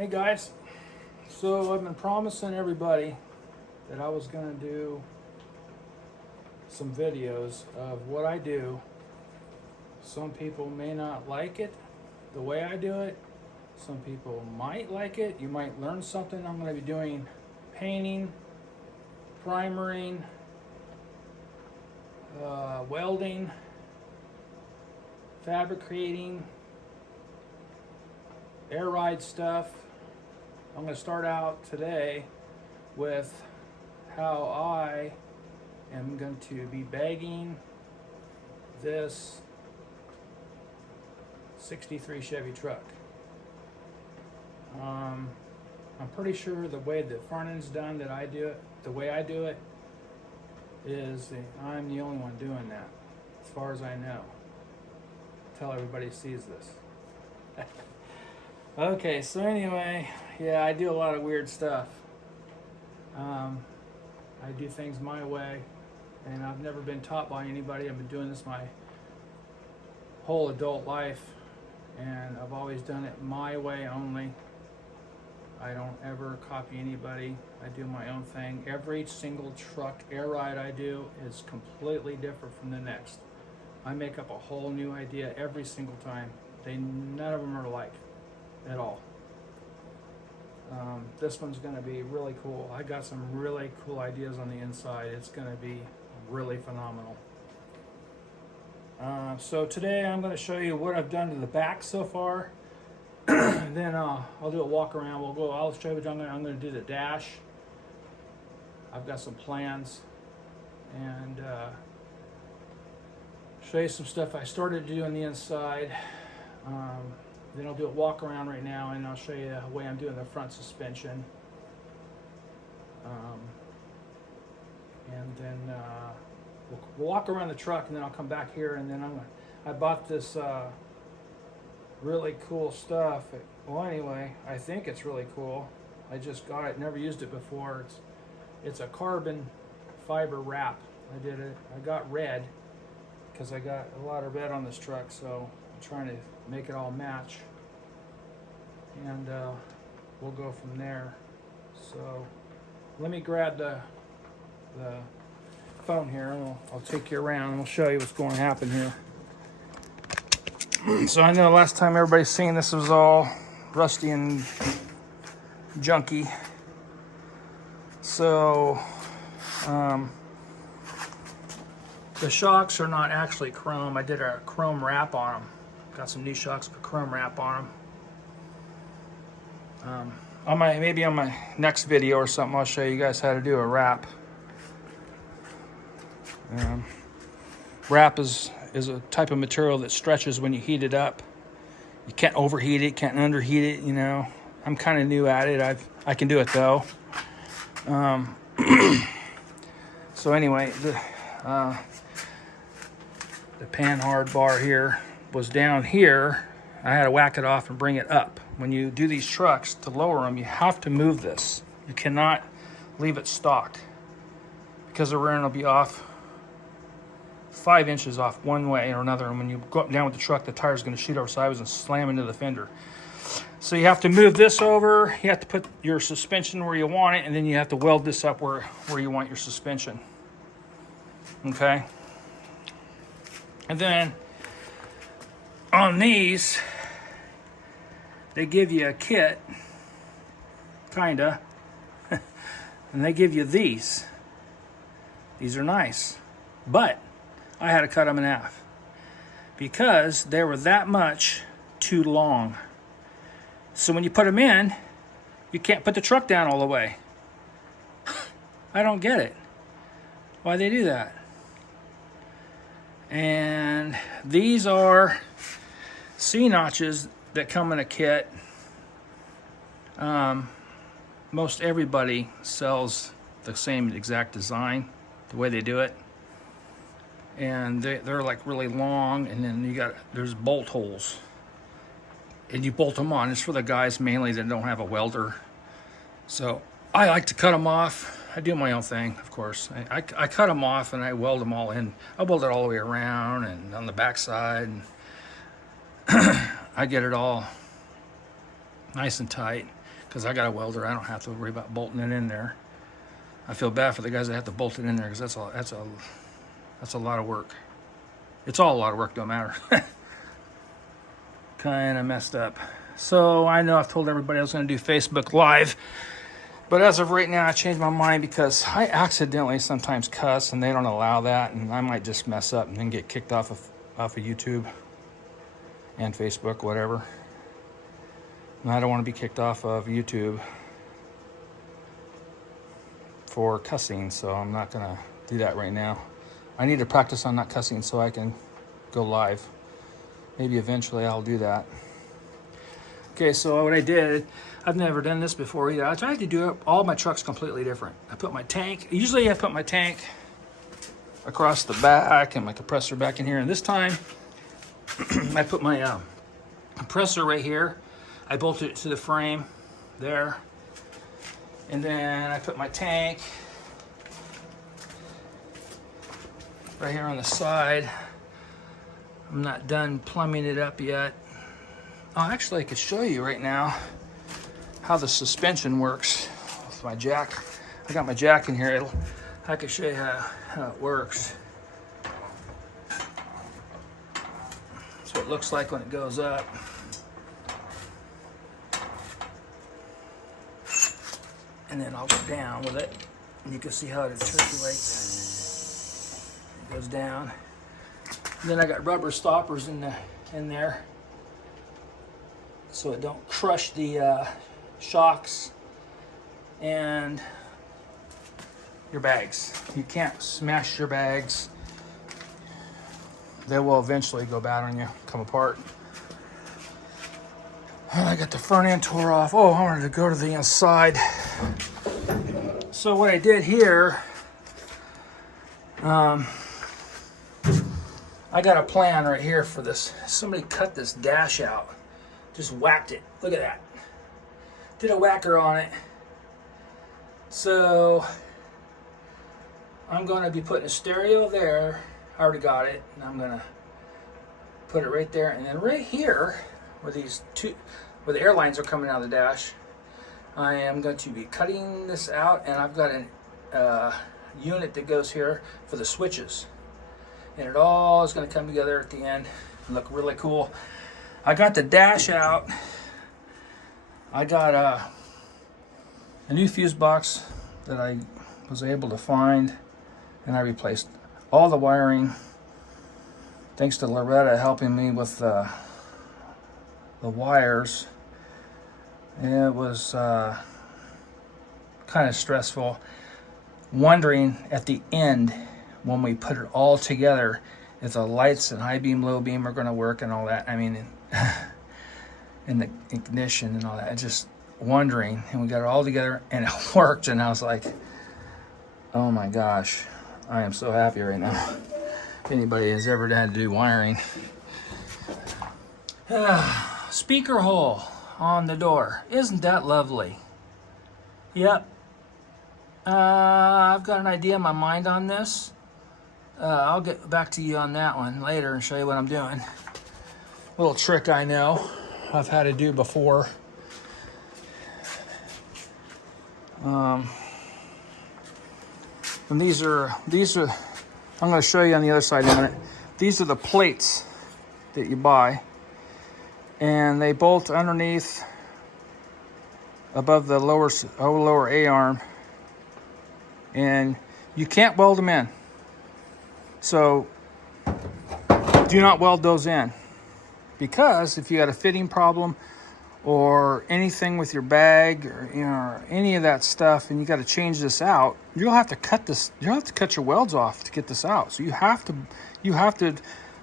Hey guys, so I've been promising everybody that I was going to do some videos of what I do. Some people may not like it the way I do it. Some people might like it. You might learn something. I'm going to be doing painting, primering, welding, fabricating, air ride stuff. I'm going to start out today with how I am going to be bagging this 63 Chevy truck. I'm pretty sure the way the front end's done, that I do it, the way I do it, is I'm the only one doing that, as far as I know. Until everybody sees this. Okay, so anyway, yeah, I do a lot of weird stuff. I do things my way, and I've never been taught by anybody. I've been doing this my whole adult life, and I've always done it my way only. I don't ever copy anybody. I do my own thing. Every single truck air ride I do is completely different from the next. I make up a whole new idea every single time. None of them are alike at all. This one's going to be really cool. I got some really cool ideas on the inside. It's going to be really phenomenal. So today I'm going to show you what I've done to the back so far. Then I'll do a walk around. I'll show you what I'm going to do the dash. I've got some plans, and show you some stuff I started to do on the inside. Then I'll do a walk around right now, and I'll show you the way I'm doing the front suspension. And then we'll walk around the truck, and then I'll come back here, and then I bought this really cool stuff. Well, anyway, I think it's really cool. I just got it, never used it before. It's a carbon fiber wrap. I got red because I got a lot of red on this truck, so I'm trying to make it all match, and we'll go from there. So let me grab the phone here, and I'll take you around and we'll show you what's going to happen here. So I know last time everybody's seen this was all rusty and junky. So the shocks are not actually chrome. I did a chrome wrap on them. Got some new shocks with chrome wrap on them. Maybe on my next video or something, I'll show you guys how to do a wrap. Wrap is a type of material that stretches when you heat it up. You can't overheat it, can't underheat it, you know. I'm kind of new at it. I can do it though. So anyway, the Panhard bar here was down here. I had to whack it off and bring it up. When you do these trucks, to lower them, you have to move this. You cannot leave it stock, because the rear end will be off 5 inches off one way or another, and when you go up and down with the truck, the tire's going to shoot over sideways and slam into the fender. So you have to move this over. You have to put your suspension where you want it, and then you have to weld this up where you want your suspension. Okay? And then on these, they give you a kit, kinda, and they give you these. These are nice, but I had to cut them in half because they were that much too long. So when you put them in, you can't put the truck down all the way. I don't get it. Why they do that? And these are C-notches that come in a kit. Most everybody sells the same exact design, the way they do it. And they're like really long, and then there's bolt holes, and you bolt them on. It's for the guys mainly that don't have a welder. So I like to cut them off. I do my own thing, of course. I cut them off and I weld them all in. I weld it all the way around and on the back side, and I get it all nice and tight. because I got a welder. I don't have to worry about bolting it in there. I feel bad for the guys that have to bolt it in there, because that's a lot of work. It's all a lot of work, don't matter. Kind of messed up. So I know I've told everybody I was going to do Facebook Live, but as of right now, I changed my mind because I accidentally sometimes cuss, and they don't allow that, and I might just mess up and then get kicked off of YouTube and Facebook, whatever. And I don't want to be kicked off of YouTube for cussing, so I'm not going to do that right now. I need to practice on not cussing so I can go live. Maybe eventually I'll do that. Okay, so what I did, I've never done this before either. I tried to do all my trucks completely different. I put my tank, usually I put my tank across the back and my compressor back in here. And this time, I put my compressor right here. I bolted it to the frame there. And then I put my tank right here on the side. I'm not done plumbing it up yet. Oh, actually, I could show you right now how the suspension works with my jack. I got my jack in here. I could show you how it works. That's what it looks like when it goes up. And then I'll go down with it, and you can see how it circulates. It goes down. And then I got rubber stoppers in there, so it don't crush the shocks and your bags. You can't smash your bags. They will eventually go bad on you, come apart. And I got the front end tore off. Oh, I wanted to go to the inside. So what I did here, I got a plan right here for this. Somebody cut this dash out. Just whacked it. Look at that. Did a whacker on it. So I'm going to be putting a stereo there. I already got it. And I'm going to put it right there. And then right here, where where the airlines are coming out of the dash, I am going to be cutting this out. And I've got a unit that goes here for the switches. And it all is going to come together at the end and look really cool. I got the dash out. I got a new fuse box that I was able to find, and I replaced all the wiring. Thanks to Loretta helping me with the wires. It was kind of stressful, wondering at the end when we put it all together if the lights and high beam, low beam are going to work and all that. I mean, in the ignition and all that, just wondering. And we got it all together and it worked. And I was like, oh my gosh, I am so happy right now. If anybody has ever had to do wiring. Speaker hole on the door. Isn't that lovely? Yep. I've got an idea in my mind on this. I'll get back to you on that one later and show you what I'm doing. Little trick I know I've had to do before. And these are, I'm going to show you on the other side in a minute. These are the plates that you buy, and they bolt underneath above the lower A-arm, and you can't weld them in. So do not weld those in, because if you got a fitting problem or anything with your bag or any of that stuff, and you got to change this out, you'll have to cut this. You'll have to cut your welds off to get this out. So you have to.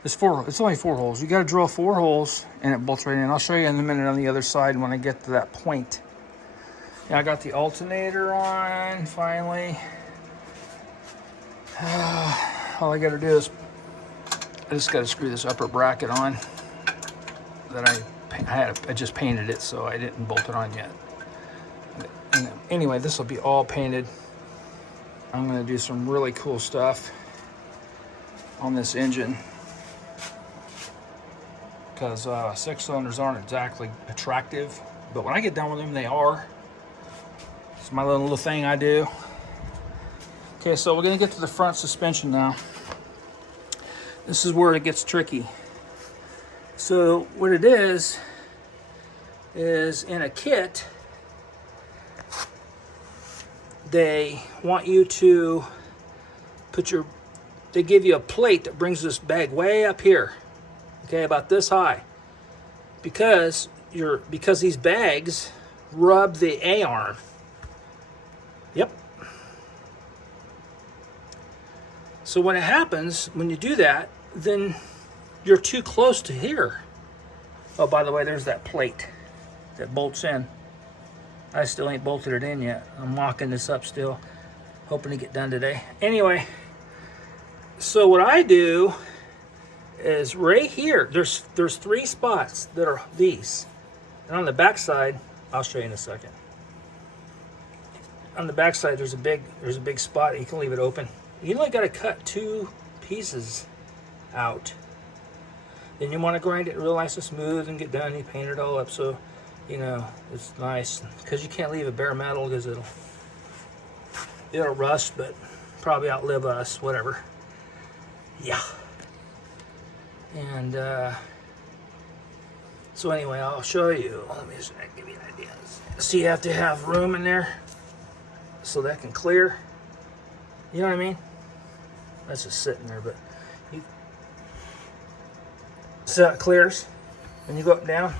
It's only 4 holes. You got to drill 4 holes, and it bolts right in. I'll show you in a minute on the other side when I get to that point. Yeah, I got the alternator on finally. All I got to do is I just got to screw this upper bracket on that I just painted it, so I didn't bolt it on yet. And anyway, this will be all painted. I'm going to do some really cool stuff on this engine, because 6 cylinders aren't exactly attractive, but when I get done with them, they are. It's my little thing I do. Okay, so we're gonna get to the front suspension now. This is where it gets tricky. So what it is in a kit, they want you to put they give you a plate that brings this bag way up here, okay, about this high, because these bags rub the A-arm. Yep. So when it happens, when you do that, then you're too close to here. Oh, by the way, there's that plate that bolts in. I still ain't bolted it in yet. I'm mocking this up still, hoping to get done today. Anyway, so what I do is right here, there's 3 spots that are these. And on the back side, I'll show you in a second. On the back side, there's a big spot. You can leave it open. You only got to cut 2 pieces out. Then you want to grind it real nice and smooth and get done. You paint it all up so, you know, it's nice. Because you can't leave it bare metal because it'll rust, but probably outlive us, whatever. Yeah. And so anyway, I'll show you. Let me just give you an idea. So you have to have room in there so that can clear. You know what I mean? That's just sitting there, but so it clears, and you go up and down.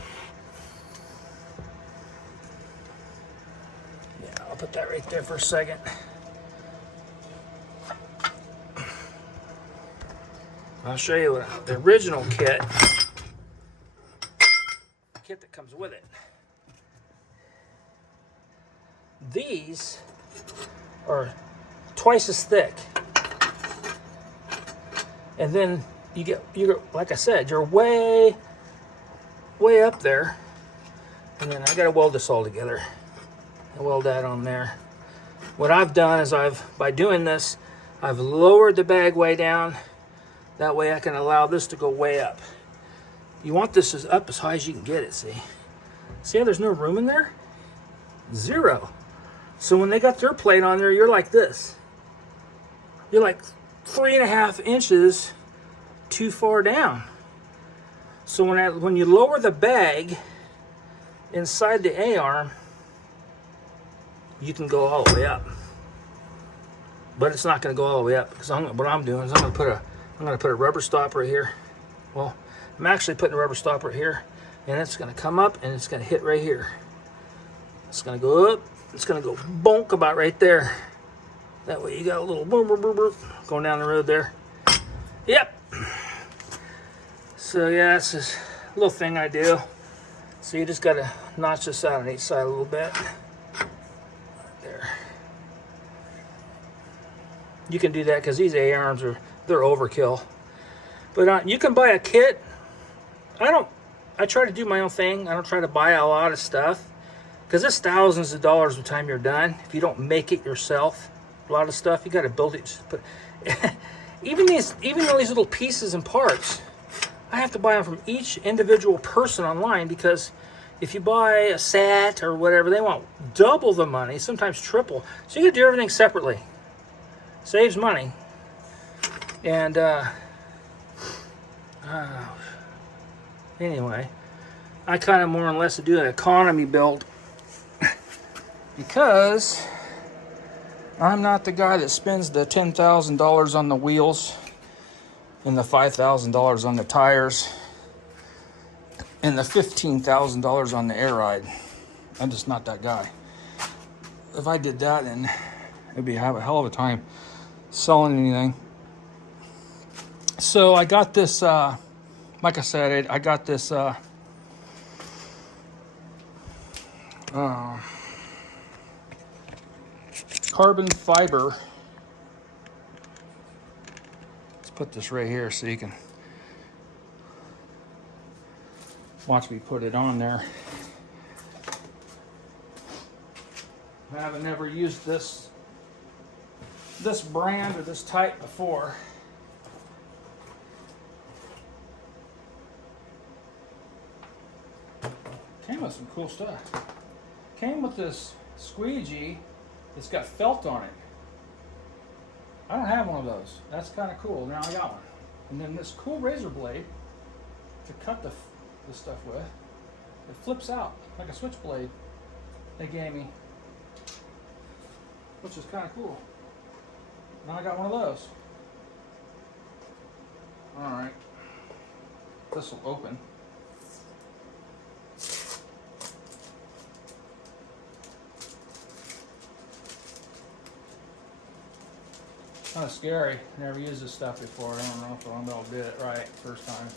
Yeah, I'll put that right there for a second. I'll show you what the original kit, the kit that comes with it. These are twice as thick, and then you get like I said, you're way up there, and then I gotta weld this all together and weld that on there. What I've done is by doing this, I've lowered the bag way down. That way I can allow this to go way up. You want this up as high as you can get it, see how there's no room in there? 0. So when they got their plate on there, you're like this. You're like 3.5 inches too far down. So when you lower the bag inside the A-arm, you can go all the way up. But it's not going to go all the way up, because what I'm doing is I'm going to put a rubber stop right here. Well, I'm actually putting a rubber stop right here, and it's going to come up and it's going to hit right here. It's going to go up. It's going to go bonk about right there. That way you got a little boom, boom, boom, boom going down the road there. Yep. So yeah, that's this little thing I do. So you just got to notch this out on each side a little bit. Right there. You can do that because these A-arms they're overkill. But you can buy a kit. I try to do my own thing. I don't try to buy a lot of stuff, because it's thousands of dollars by the time you're done if you don't make it yourself. A lot of stuff you got to build it. But even all these little pieces and parts, I have to buy them from each individual person online, because if you buy a set or whatever, they want double the money, sometimes triple. So you got to do everything separately. Saves money. And anyway, I kind of more or less do an economy build, because I'm not the guy that spends the $10,000 on the wheels and the $5,000 on the tires and the $15,000 on the air ride. I'm just not that guy. If I did that, then it'd be have a hell of a time selling anything. So I got this, like I said, I got this carbon fiber. Let's put this right here so you can watch me put it on there. I haven't never used this brand or this type before. Came with some cool stuff. Came with this squeegee It's got felt on it. I don't have one of those. That's kind of cool. Now I got one. And then this cool razor blade to cut the stuff with. It flips out like a switchblade they gave me, which is kind of cool. Now I got one of those. All right. This will open. Kind of scary. Never used this stuff before. I don't know if I'm gonna do it right first time.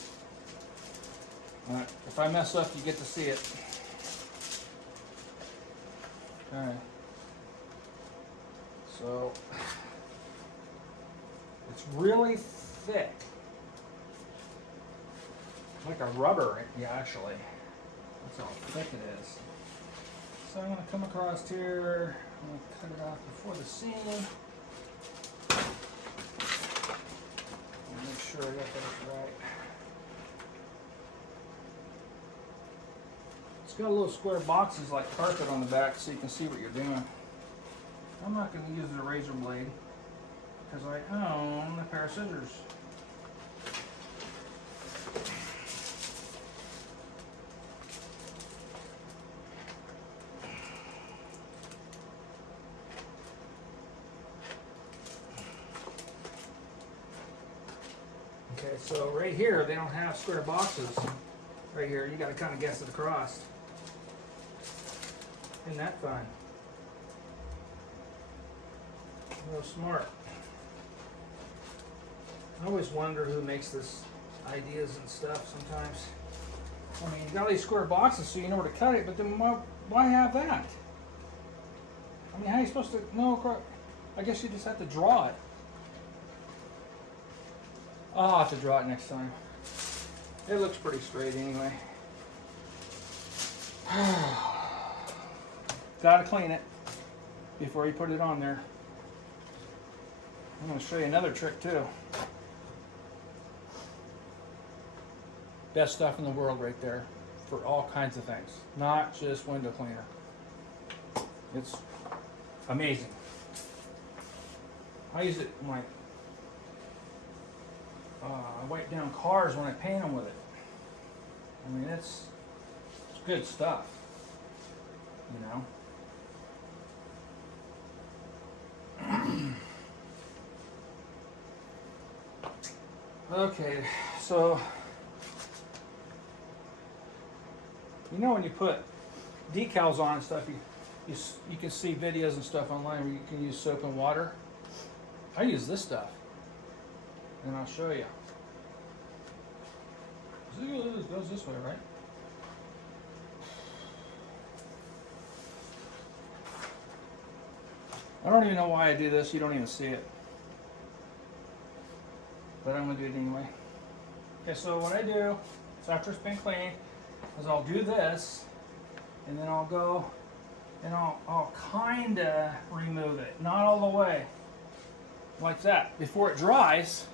Alright, if I mess up, you get to see it. Okay. So it's really thick. Like a rubber, yeah, actually. That's how thick it is. So I'm gonna come across here. I'm gonna cut it off before the seam. Make sure I got that right. It's got little square boxes like carpet on the back so you can see what you're doing. I'm not going to use the razor blade because I own a pair of scissors. Okay, so right here they don't have square boxes. Right here, you got to kind of guess it across. Isn't that fun? Real smart. I always wonder who makes this ideas and stuff sometimes. I mean, you got all these square boxes so you know where to cut it, but then why have that? I mean, how are you supposed to know? I guess you just have to draw it. I'll have to draw it next time. It looks pretty straight anyway. Gotta clean it before you put it on there. I'm going to show you another trick too. Best stuff in the world right there for all kinds of things, not just window cleaner. It's amazing. I use it when I wipe down cars when I paint them with it. I mean, it's good stuff, you know. Okay, so you know when you put decals on and stuff, you can see videos and stuff online where you can use soap and water. I use this stuff, and I'll show you. It goes this way, right? I don't even know why I do this. You don't even see it. But I'm going to do it anyway. Okay, so what I do is after it's been cleaned is I'll do this, and then I'll go and I'll kind of remove it. Not all the way. Like that. Before it dries.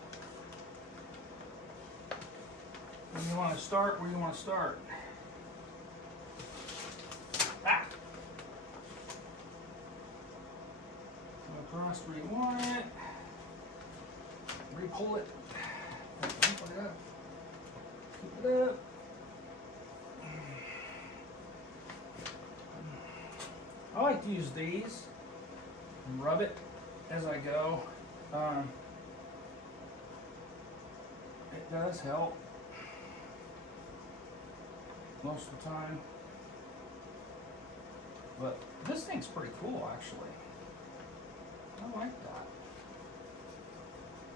And you want to start where you want to start. Ah! Go across where you want it. Re-pull it. Keep it up. Keep it up. I like to use these and rub it as I go. It does help most of the time. But this thing's pretty cool, actually. I like that.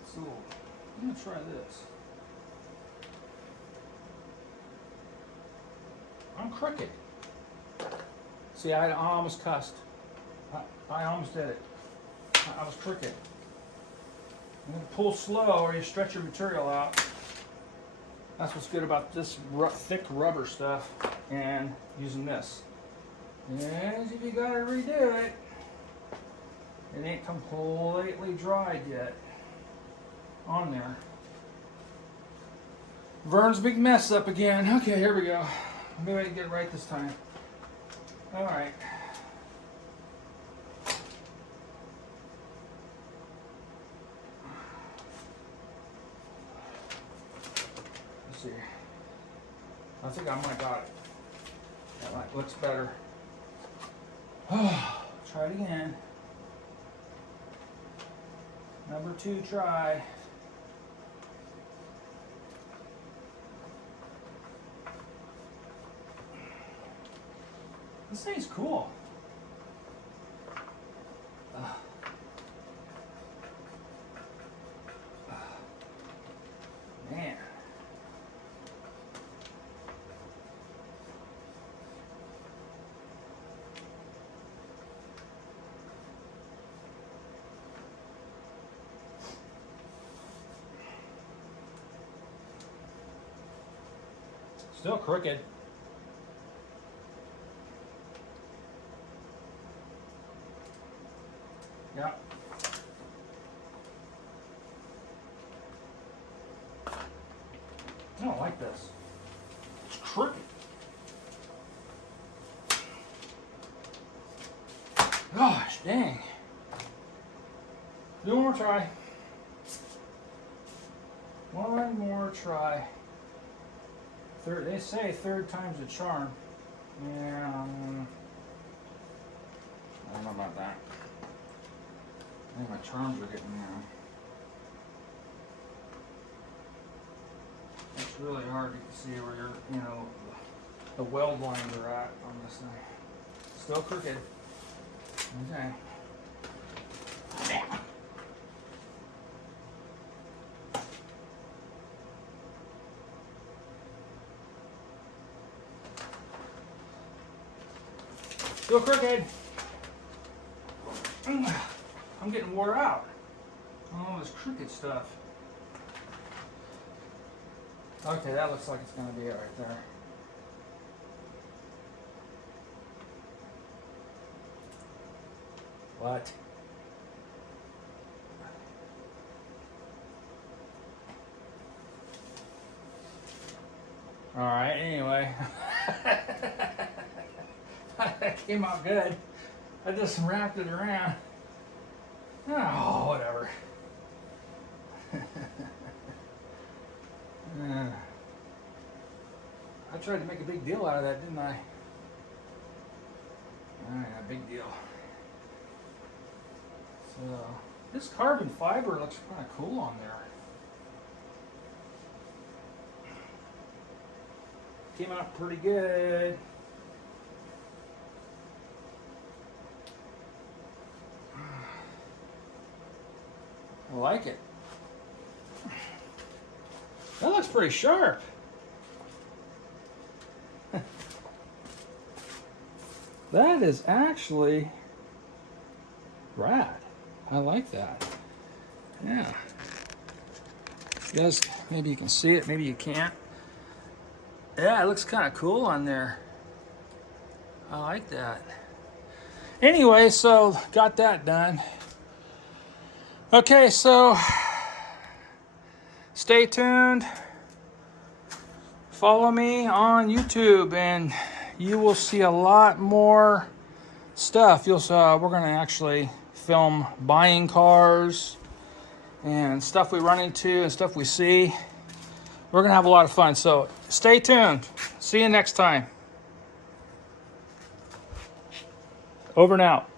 So, I'm going to try this. I'm crooked. See, I almost cussed. I almost did it. I was crooked. I'm going to pull slow or you stretch your material out. That's what's good about this thick rubber stuff and using this. And if you got to redo it, it ain't completely dried yet on there. Vern's big mess up again. Okay, here we go. Maybe I can get it right this time. All right. Let's see. I think I might got it. That looks better. Try it again. Number 2 try. This thing's cool. Man. Still crooked. Yeah. I don't like this. It's crooked. Gosh, dang. Do one more try. One more try. Third, they say third time's a charm. Yeah, I don't know about that. I think my charms are getting It's really hard to see where the weld lines are at on this thing. Still crooked. Okay. Still crooked. I'm getting wore out. All this crooked stuff. Okay, that looks like it's going to be it right there. What? All right, anyway. That came out good. I just wrapped it around. Oh, whatever. I tried to make a big deal out of that, didn't I? Alright, a big deal. So, this carbon fiber looks kind of cool on there. Came out pretty good. I like it. That looks pretty sharp. That is actually rad. I like that. Yeah. You guys, maybe you can see it, maybe you can't. Yeah, it looks kind of cool on there. I like that. Anyway, so got that done. Okay, so stay tuned. Follow me on YouTube and you will see a lot more stuff. We're going to actually film buying cars and stuff we run into and stuff we see. We're going to have a lot of fun. So stay tuned. See you next time. Over and out.